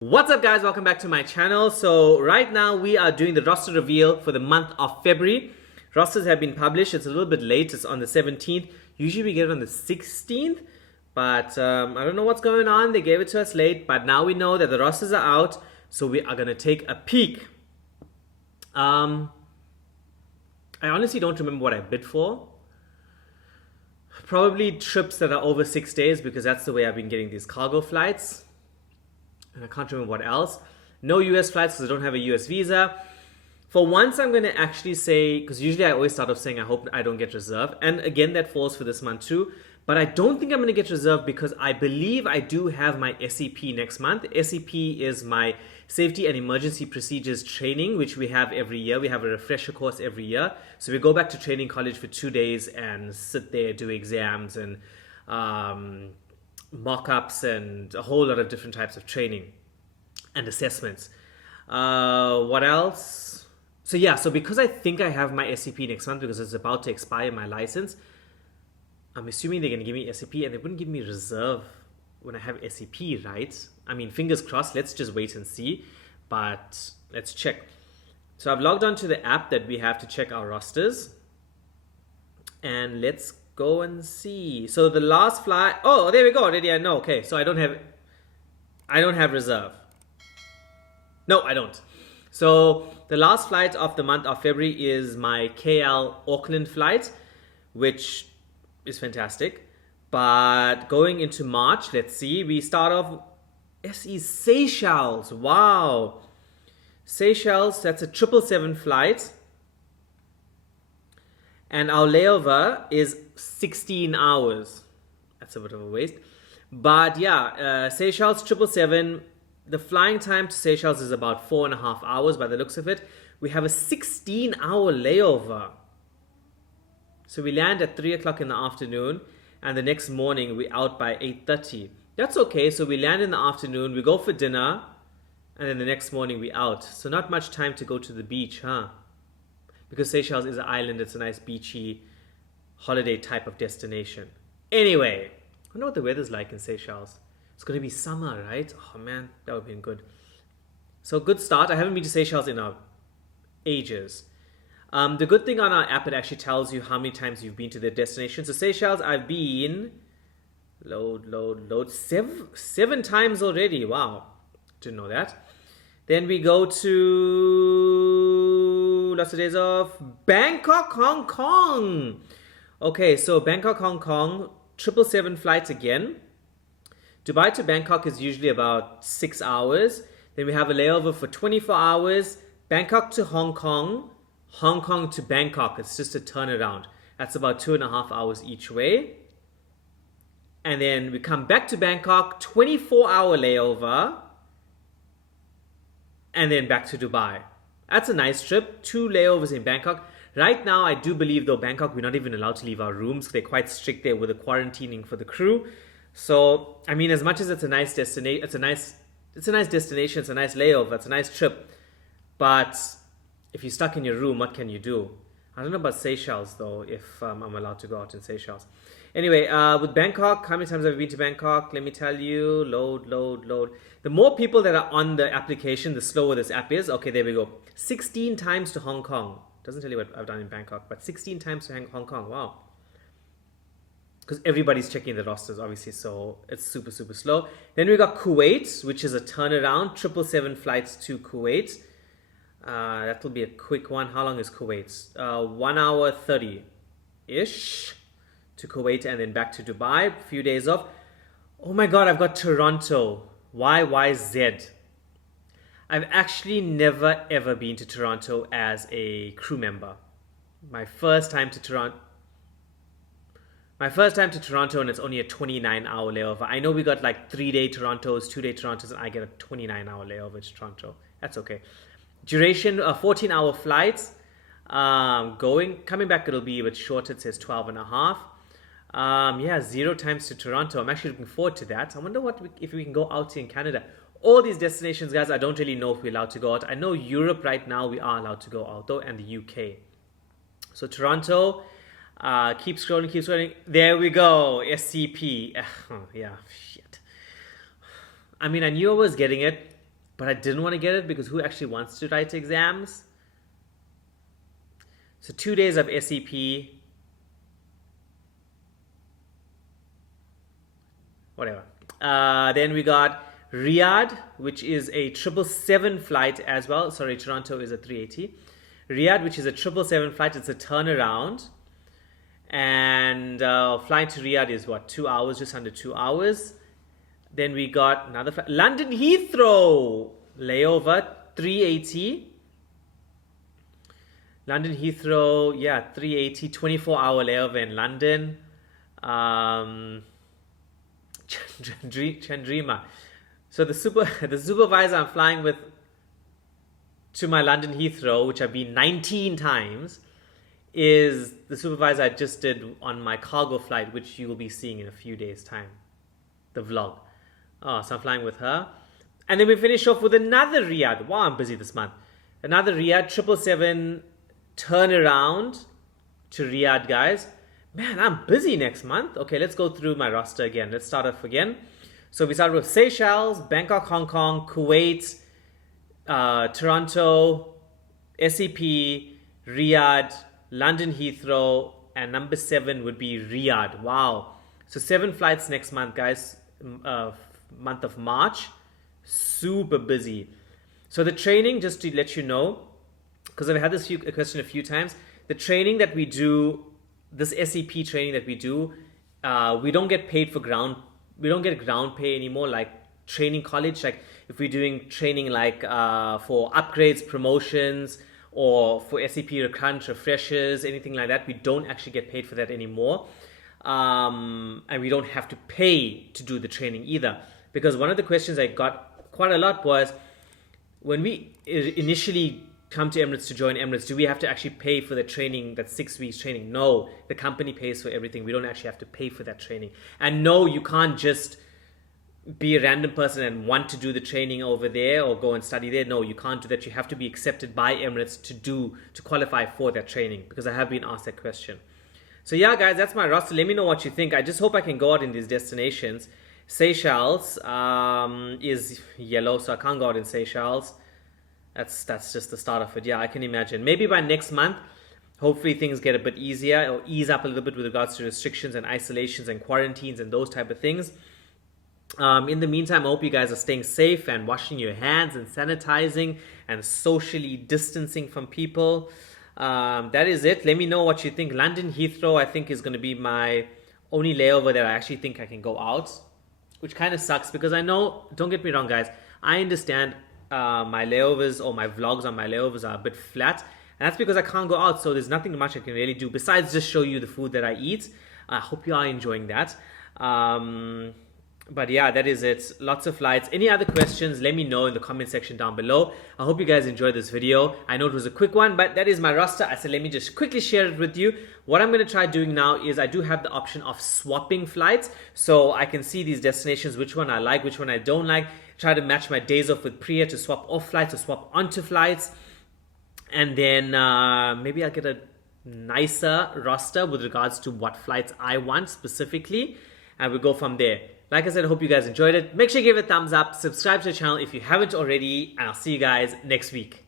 What's up guys, welcome back to my channel. So right now we are doing the roster reveal for the month of February. Rosters have been published. It's a little bit late. It's on the 17th. Usually we get it on the 16th, but I don't know what's going on. They gave it to us late, but now we know that the rosters are out, so we are gonna take a peek. I honestly don't remember what I bid for. Probably trips that are over 6 days, because that's the way I've been getting these cargo flights. And I can't remember what else. No US flights because I don't have a US visa. For once, I'm going to actually say, because usually I always start off saying I hope I don't get reserved. And again, that falls for this month too. But I don't think I'm going to get reserved because I believe I do have my SEP next month. SEP is my Safety and Emergency Procedures Training, which we have every year. We have a refresher course every year. So we go back to training college for 2 days and sit there, do exams and mock-ups and a whole lot of different types of training and assessments. What else? So because I think I have my SCP next month because it's about to expire my license, I'm assuming they're going to give me SCP and they wouldn't give me reserve when I have SCP, right? I mean, fingers crossed, let's just wait and see, but let's check. So I've logged on to the app that we have to check our rosters, and let's go and see. So the last flight, oh, there we go. Already I know. Okay, so I don't have reserve. No, I don't. So the last flight of the month of February is my KL Auckland flight, which is fantastic. But going into March, let's see. We start off SE Seychelles. Wow. Seychelles, that's a 777 flight. And our layover is 16 hours. That's a bit of a waste. But yeah, Seychelles 777. The flying time to Seychelles is about 4.5 hours by the looks of it. We have a 16-hour layover. So we land at 3 o'clock in the afternoon, and the next morning we're out by 8:30. That's okay. So we land in the afternoon, we go for dinner, and then the next morning we're out. So not much time to go to the beach, huh? Because Seychelles is an island, it's a nice beachy holiday type of destination. Anyway, I wonder what the weather's like in Seychelles. It's going to be summer, right? Oh man, that would have been good. So good start. I haven't been to Seychelles in ages. The good thing on our app, it actually tells you how many times you've been to the destination. So Seychelles, I've been, seven times already. Wow, didn't know that. Then we go to lots of days off. Bangkok, Hong Kong. Okay, so Bangkok, Hong Kong, 777 flights again. Dubai to Bangkok is usually about 6 hours. Then we have a layover for 24 hours. Bangkok to Hong Kong. Hong Kong to Bangkok. It's just a turnaround. That's about 2.5 hours each way. And then we come back to Bangkok, 24-hour layover. And then back to Dubai. That's a nice trip. 2 layovers in Bangkok. Right now, I do believe, though, Bangkok, we're not even allowed to leave our rooms. They're quite strict there with the quarantining for the crew. So, I mean, as much as it's a nice destination, it's a nice destination, it's a nice layover, it's a nice trip. But if you're stuck in your room, what can you do? I don't know about Seychelles, though, if I'm allowed to go out in Seychelles. Anyway, with Bangkok, how many times have I been to Bangkok? Let me tell you. Load. The more people that are on the application, the slower this app is. Okay, there we go. 16 times to Hong Kong. Doesn't tell you what I've done in Bangkok, but 16 times to Hong Kong. Wow. Because everybody's checking the rosters, obviously, so it's super, super slow. Then we got Kuwait, which is a turnaround, 777 flights to Kuwait. That will be a quick one. How long is Kuwait? 1 hour 30-ish to Kuwait and then back to Dubai. A few days off. Oh my God, I've got Toronto. YYZ. I've actually never, ever been to Toronto as a crew member. My first time to Toronto, and it's only a 29-hour layover. I know we got like 3-day Torontos, 2-day Torontos, and I get a 29-hour layover to Toronto. That's okay. Duration, 14-hour flights. Coming back, it'll be a bit shorter. It says 12 and a half. 0 times to Toronto. I'm actually looking forward to that. I wonder if we can go out in Canada. All these destinations, guys, I don't really know if we're allowed to go out. I know Europe right now, we are allowed to go out, though, and the UK. So Toronto... keep scrolling. There we go. SCP. Yeah, shit. I mean, I knew I was getting it. but I didn't want to get it because who actually wants to write exams? So 2 days of SEP, whatever. Then we got Riyadh, which is a 777 flight as well. Sorry, Toronto is a 380. Riyadh, which is a 777 flight, it's a turnaround. And flying to Riyadh is what, 2 hours, just under 2 hours. Then we got another flight, London Heathrow, layover, 380. London Heathrow, yeah, 380, 24-hour layover in London. Chandrima. So the supervisor I'm flying with to my London Heathrow, which I've been 19 times, is the supervisor I just did on my cargo flight, which you will be seeing in a few days' time. The vlog. Oh, so I'm flying with her. And then we finish off with another Riyadh. Wow, I'm busy this month. Another Riyadh 777 turnaround to Riyadh, guys. Man, I'm busy next month. Okay, let's go through my roster again. Let's start off again. So we start with Seychelles, Bangkok, Hong Kong, Kuwait, Toronto, SEP, Riyadh, London Heathrow, and number 7 would be Riyadh. Wow. So 7 flights next month, guys. Month of March. Super busy. So the training, just to let you know, because I've had this question a few times, the training that we do, this SEP training that we do, we don't get paid for ground. We don't get ground pay anymore, like training college. Like if we're doing training like for upgrades, promotions, or for SEP recrunt, refreshers, anything like that, we don't actually get paid for that anymore. And we don't have to pay to do the training either. Because one of the questions I got quite a lot was, when we initially come to Emirates to join Emirates, do we have to actually pay for the training, that 6 weeks training? No, the company pays for everything. We don't actually have to pay for that training. And no, you can't just be a random person and want to do the training over there or go and study there. No, you can't do that. You have to be accepted by Emirates to qualify for that training, because I have been asked that question. So yeah, guys, that's my roster. Let me know what you think. I just hope I can go out in these destinations. Seychelles is yellow, so I can't go out in Seychelles. That's just the start of it. Yeah, I can imagine. Maybe by next month, hopefully things get a bit easier, or ease up a little bit with regards to restrictions and isolations and quarantines and those type of things. In the meantime, I hope you guys are staying safe and washing your hands and sanitizing and socially distancing from people. That is it. Let me know what you think. London Heathrow, I think, is going to be my only layover that I actually think I can go out, which kind of sucks, because I know, don't get me wrong, guys, I understand my layovers or my vlogs on my layovers are a bit flat, and that's because I can't go out, so there's nothing much I can really do besides just show you the food that I eat. I hope you are enjoying that. But yeah, that is it. Lots of flights. Any other questions, let me know in the comment section down below. I hope you guys enjoyed this video. I know it was a quick one, but that is my roster. I said let me just quickly share it with you. What I'm going to try doing now is I do have the option of swapping flights, so I can see these destinations, which one I like, which one I don't like. Try to match my days off with Priya to swap off flights or swap onto flights. And then maybe I'll get a nicer roster with regards to what flights I want specifically, and we'll go from there. Like I said, I hope you guys enjoyed it. Make sure you give it a thumbs up, subscribe to the channel if you haven't already, and I'll see you guys next week.